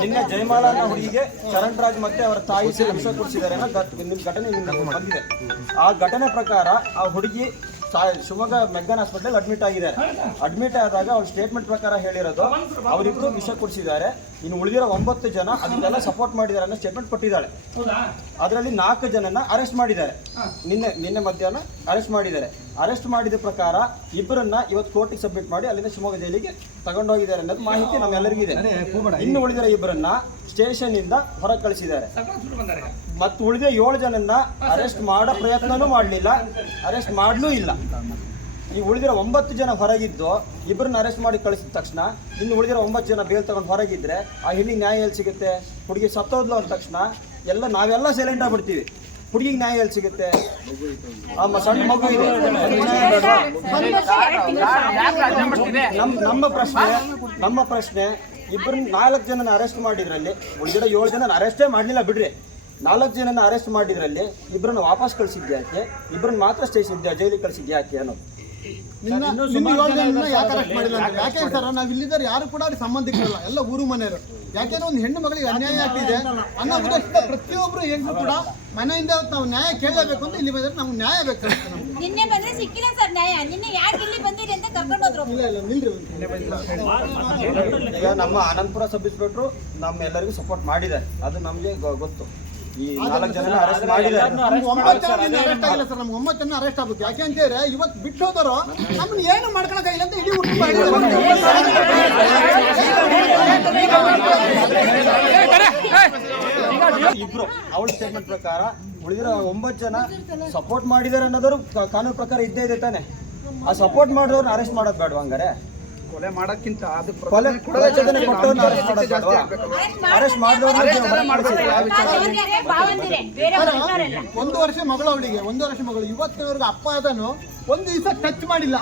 ನಿನ್ನೆ ಜಯಮಾಲ ಅನ್ನೋ ಹುಡುಗಿಗೆ ಚರಣ್ ರಾಜ್ ಮತ್ತೆ ಅವರ ತಾಯಿ ಸೇರಿ ವಿಷ ಕೊಡಿಸಿದ್ದಾರೆ ಘಟನೆ ಬಂದಿದೆ. ಆ ಘಟನೆ ಪ್ರಕಾರ ಆ ಹುಡುಗಿ ಶಿವಮೊಗ್ಗ ಮೆಗ್ಗಾನ್ ಹಾಸ್ಪಿಟಲ್ ಅಡ್ಮಿಟ್ ಆಗಿದ್ದಾರೆ. ಅಡ್ಮಿಟ್ ಆದಾಗ ಅವ್ರ ಸ್ಟೇಟ್ಮೆಂಟ್ ಪ್ರಕಾರ ಹೇಳಿರೋದು ಅವರಿಬ್ರು ವಿಷ ಕೊಡಿಸಿದ್ದಾರೆ. ಇನ್ನು ಉಳಿದಿರೋ ಒಂಬತ್ತು ಜನ ಅದನ್ನೆಲ್ಲ ಸಪೋರ್ಟ್ ಮಾಡಿದ್ದಾರೆ ಅನ್ನೋ ಸ್ಟೇಟ್ಮೆಂಟ್ ಕೊಟ್ಟಿದ್ದಾಳೆ. ಅದರಲ್ಲಿ ನಾಲ್ಕು ಜನನ ಅರೆಸ್ಟ್ ಮಾಡಿದ್ದಾರೆ. ನಿನ್ನೆ ನಿನ್ನೆ ಮಧ್ಯಾಹ್ನ ಅರೆಸ್ಟ್ ಮಾಡಿದ್ದಾರೆ. ಅರೆಸ್ಟ್ ಮಾಡಿದ ಪ್ರಕಾರ ಇಬ್ಬರನ್ನ ಇವತ್ತು ಕೋರ್ಟಿಗೆ ಸಬ್ಮಿಟ್ ಮಾಡಿ ಅಲ್ಲಿಂದ ಶಿವಮೊಗ್ಗ ಜೈಲಿಗೆ ತಗೊಂಡೋಗಿದ್ದಾರೆ ಅನ್ನೋದು ಮಾಹಿತಿ ನಮ್ಮೆಲ್ಲರಿಗೂ ಇದೆ ಇನ್ನು ಉಳಿದಿರೋ ಇಬ್ಬರನ್ನ ಸ್ಟೇಷನ್ ಇಂದ ಹೊರಗೆ ಕಳಿಸಿದ್ದಾರೆ. ಮತ್ತು ಉಳಿದ ಏಳು ಜನನ್ನ ಅರೆಸ್ಟ್ ಮಾಡೋ ಪ್ರಯತ್ನನೂ ಮಾಡಲಿಲ್ಲ. ಅರೆಸ್ಟ್ ಮಾಡಲೂ ಇಲ್ಲ. ಈ ಉಳಿದಿರೋ ಒಂಬತ್ತು ಜನ ಹೊರಗಿದ್ದು ಇಬ್ಬರನ್ನ ಅರೆಸ್ಟ್ ಮಾಡಿ ಕಳಿಸಿದ ತಕ್ಷಣ ಇನ್ನು ಉಳಿದಿರೋ ಒಂಬತ್ತು ಜನ ಬೇಲ್ ತಗೊಂಡು ಹೊರಗಿದ್ರೆ ಆ ಹೆಣ್ಣಿಗೆ ನ್ಯಾಯ ಎಲ್ಲಿ ಸಿಗುತ್ತೆ? ಹುಡುಗಿ ಸತ್ತೋದ್ಲು ಅಂದ ತಕ್ಷಣ ಎಲ್ಲ ನಾವೆಲ್ಲ ಸೈಲೆಂಟ್ ಆಗ್ಬಿಡ್ತೀವಿ ಹುಡುಗಿಗೆ ನ್ಯಾಯ ಎಲ್ಲಿ ಸಿಗುತ್ತೆ? ಸಣ್ಣ ಮಗು ಇದೆ. ನಮ್ಮ ಪ್ರಶ್ನೆ ನಮ್ಮ ಪ್ರಶ್ನೆ, ಇಬ್ಬರನ್ನ ನಾಲ್ಕು ಜನನ ಅರೆಸ್ಟ್ ಮಾಡಿದ್ರಲ್ಲಿ ಉಳಿದಿರೋ ಏಳು ಜನ ಅರೆಸ್ಟೇ ಮಾಡಲಿಲ್ಲ ಬಿಡ್ರಿ. ನಾಲ್ಕು ಜನನ ಅರೆಸ್ಟ್ ಮಾಡಿದ್ರಲ್ಲಿ ಇಬ್ಬರನ್ನ ವಾಪಸ್ ಕಳಿಸಿದ್ಯಾಕೆ? ಇಬ್ಬರನ್ನ ಮಾತ್ರ ಸ್ಟೇಷನ್ ಜೈಲಿಗೆ ಕಳಿಸಿದ್ಯಾಕೆ ಅನ್ನೋದು. ಯಾಕೆ ಮಾಡಿಲ್ಲ ಅಂತ. ಯಾಕೆ ಸರ್ ನಾವು ಇಲ್ಲಿದ್ದಾರೆ ಯಾರು ಕೂಡ ಅವ್ರಿಗೆ ಸಂಬಂಧಿಕರಲ್ಲ ಎಲ್ಲ ಊರು ಮನೆಯವರು. ಯಾಕೆಂದ್ರೆ ಒಂದು ಹೆಣ್ಣು ಮಗಳಿಗೆ ಅನ್ಯಾಯ ಆಗ್ತಿದೆ ಅನ್ನೋ ಉದ್ದೇಶದಿಂದ ಪ್ರತಿಯೊಬ್ಬರು ಹೆಣ್ಣು ಕೂಡ ಮನೆಯಿಂದ ನಾವು ನ್ಯಾಯ ಕೇಳಲೇಬೇಕು ಅಂತ ಇಲ್ಲಿ ಬಂದ್ರೆ ನಮ್ಗೆ ನ್ಯಾಯ ಬೇಕು ನಿನ್ನೆ ಬಂದ್ರೆ ಸಿಕ್ಕಿಲ್ಲ ಸರ್ ನ್ಯಾಯ. ನಿನ್ನೆ ಯಾಕೆ ಇಲ್ಲಿ ಬಂದಿರಿ ಅಂತ ಕರ್ಕೊಂಡು ಹೋದ್ರು. ಇಲ್ಲ ಇಲ್ಲ ನಿಲ್ರಿ ನಮ್ಮ ಆನಂದಪುರ ಸಬ್ ಇನ್ಸ್ಪೆಕ್ಟ್ರು ನಮ್ಮೆಲ್ಲರಿಗೂ ಸಪೋರ್ಟ್ ಮಾಡಿದ್ದಾರೆ. ಅದು ನಮಗೆ ಗೊತ್ತು. ಈ ನಾಲ್ಕು ಜನ ಅರೆಸ್ಟ್ ಮಾಡಿದ್ದಾರೆ ನಮ್ಗೆ ಒಂಬತ್ತು ಜನ ಅರೆಸ್ಟ್ ಆಗಿಲ್ಲ ಸರ್ ನಮ್ಗೆ ಒಂಬತ್ತು ಜನ ಅರೆಸ್ಟ್ ಆಗ್ಬೇಕು ಯಾಕೆ ಅಂತ ಹೇಳಿದ್ರೆ ಇವತ್ತು ಬಿಟ್ಟು ಹೋದವರು ನಮ್ಮನ್ನ ಏನು ಮಾಡ್ಕೊಳಕ್ಕಾಗಿಲ್ಲ ಅಂತ ಇಡೀ ಹುಟ್ಟು ಇಬ್ರು ಅವಳ ಸ್ಟೇಟ್ಮೆಂಟ್ ಪ್ರಕಾರ ಉಳಿದಿರೋ ಒಂಬತ್ತು ಜನ ಸಪೋರ್ಟ್ ಮಾಡಿದ್ದಾರೆ ಅನ್ನೋದ್ರು ಕಾನೂನು ಪ್ರಕಾರ ಇದ್ದೇ ಇದೆ ತಾನೆ ಆ ಸಪೋರ್ಟ್ ಮಾಡಿದವ್ರನ್ನ ಅರೆಸ್ಟ್ ಮಾಡೋದು ಬೇಡವಾ ಹಂಗಾರೆ ಕೊಲೆ ಮಾಡಕ್ಕಿಂತ ಅದು ಕೊಲೆ ಕೊಲೆ ಜೊತೆ ಕೊಟ್ಟವ್ರನ್ನ ಅರೆಸ್ಟ್ ಮಾಡೋದು ಬೇಡವಾ ಅರೆಸ್ಟ್ ಮಾಡಿದವ್ರನ್ನ ಭಾವಂದಿರೆ ಬೇರೆ ಇರ್ತಾರಲ್ಲ ಒಂದು ವರ್ಷ ಮಗಳು ಅವಳಿಗೆ ಒಂದು ವರ್ಷ ಮಗಳು. ಇವತ್ತಿನವರೆಗೂ ಅಪ್ಪ ಅದನ್ನು ಒಂದು ದಿವಸ ಟಚ್ ಮಾಡಿಲ್ಲ.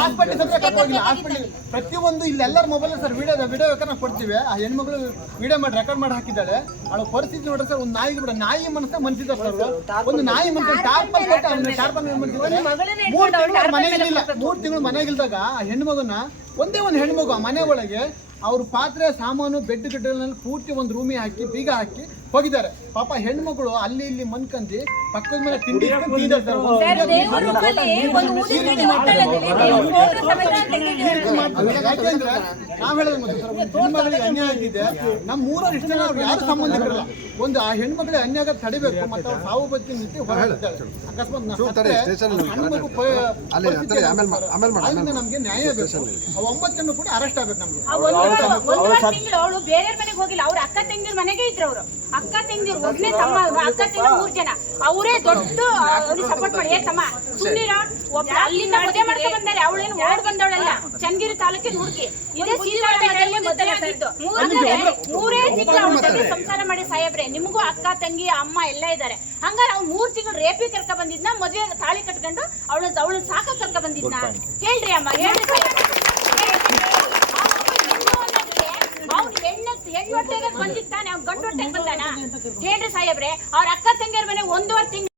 ಹಾಸ್ಪಿಟಲ್ ಸತ್ರ ಕರ್ಕೊಂಡು ಹೋಗಿಲ್ಲ ಹಾಸ್ಪಿಟಲ್ ಪ್ರತಿಯೊಂದು ಇಲ್ಲಿ ಎಲ್ಲರ ಮೊಬೈಲ್ ಸರ್ ವಿಡಿಯೋ ವಿಡಿಯೋ ಬೇಕಾದ್ರೆ ನಾವು ಕೊಡ್ತೀವಿ. ಆ ಹೆಣ್ಮಗಳು ವಿಡಿಯೋ ಮಾಡಿ ರೆಕಾರ್ಡ್ ಮಾಡಿ ಹಾಕಿದ್ದಾಳೆ. ಅವಳ ಪರಿಸ್ಥಿತಿ ನೋಡ್ರಿ ಸರ್ ಒಂದು ನಾಯಿ ಬಿಡ ನಾಯಿ ಮನಸ್ಸ ಮನ್ಸಿದ್ದಾರೆ ಸರ್ ಒಂದು ನಾಯಿ ಮನಸ್ಸು ಟಾರ್ಪಲ್ ಕೊಟ್ಟು ಟಾರ್ಪಲ್ ಮೂರು ತಿಂಗಳು ಮನೆಗಿಲ್ಲ ಮೂರು ತಿಂಗಳು ಮನೆಗಿಲ್ದಾಗ ಆ ಹೆಣ್ಮಗನ್ನ ಒಂದೇ ಒಂದು ಹೆಣ್ಮಗು ಆ ಮನೆ ಒಳಗೆ ಅವ್ರ ಪಾತ್ರೆ ಸಾಮಾನು ಬೆಡ್ ಗಿಡ್ಡಲ್ಲಿ ಪೂರ್ತಿ ಒಂದು ರೂಮಿ ಹಾಕಿ ಬೀಗ ಹಾಕಿ ಹೋಗಿದ್ದಾರೆ. ಪಾಪ ಹೆಣ್ಮಗಳು ಅಲ್ಲಿ ಇಲ್ಲಿ ಮನ್ಕಂದಿ ಪಕ್ಕದ ಮೇಲೆ ತಿಂಡಿ ಯಾಕೆಂದ್ರೆ ನಾವ್ ಹೇಳಿದ್ರೆ ಅನ್ಯಾಯ ಆಗಿದೆ. ನಮ್ಮ ಮೂರವ್ರು ಇಷ್ಟ ಅವ್ರು ಯಾರು ಸಂಬಂಧಿಕರಲ್ಲ ಒಂದು ಆ ಹೆಣ್ಮಕ್ಳಿಗೆ ಅನ್ಯಾಯ ತಡಿಬೇಕು ಮತ್ತೆ ಅವ್ರು ಸಾವು ಬದುಕಿ ನಿಂತು ಹೊರಟಿದ್ದಾರೆ ಅಕಸ್ಮಾತ್? ಅದರಿಂದ ನಮ್ಗೆ ನ್ಯಾಯ ಬೇಕು. ಒಂಬತ್ತು ಜನ ಕೂಡ ಅರೆಸ್ಟ್ ಆಗ್ಬೇಕು ನಮ್ಗೆ. ಅವಳು ಬೇರೆ ಮನೆಗೆ ಹೋಗಿಲ್ಲ. ಅವ್ರ ಅಕ್ಕ ತಂಗಿ ಮನೆಗೆ ಇದ್ರು ಅವರು. ಅಕ್ಕ ತಂಗಿ ಒಬ್ಬನೇ ತಮ್ಮ ಅಕ್ಕ ತಂಗಿ ಮೂರ್ ಜನ. ಅವರೇ ದೊಡ್ಡ ಅವ್ರಿಗೆ ಸಪೋರ್ಟ್ ಮಾಡಿ. ಏ ತಮ್ಮ ಸುಮ್ಮನಿರ ಒಬ್ಬ ಅಲ್ಲಿಂದ ಮದುವೆ ಮಾಡ್ಕೊಂಡ್ ಬಂದಾರೆ ಅವಳೇನು ಓಡ್ ಬಂದವಳಲ್ಲ. ಚನ್ನಗಿರಿ ತಾಲೂಕಿನ ಹುಡುಗಿ. ಇದೇ ಸೀತಾರಾಮದಲ್ಲಿ ಮೊದಲಾಗಿದ್ದು ಮೂರೇ ತಿಂಗಳು ಅವಳ ಜೊತೆ ಸಂಸಾರ ಮಾಡಿ ಸಾಹೇಬ್ರೆ. ನಿಮಗೂ ಅಕ್ಕ ತಂಗಿ ಅಮ್ಮ ಎಲ್ಲ ಇದ್ದಾರೆ ಹಂಗಾರೆ ಅವ್ನು ಮೂರ್ ತಿಂಗಳು ರೇಪಿ ಕರ್ಕ ಬಂದಿದ್ನ ಮದುವೆ ತಾಳಿ ಕಟ್ಕೊಂಡು ಅವಳ ಅವಳ ಸಾಕ ಕರ್ಕ ಬಂದಿದ್ನ? ಹೇಳ್ರಿ ಅಮ್ಮ ಹೇಳ್ರಿ ಸಾಹೇಬ್ರೆ ಅವ್ನು ಹೆಣ್ಣು ಹೆಣ್ಣು ಹೊಟ್ಟೆಗೆ ಬಂದಿದ್ದಾನೆ ಅವ್ನು ಹೊಟ್ಟೆಗೆ ಬಂದಾನ? ಹೇಳ್ರಿ ಸಾಹೇಬ್ರೆ ಅವ್ರ ಅಕ್ಕ ತಂಗಿಯರ ಮನೆ ಒಂದೂವರೆ ತಿಂಗಳು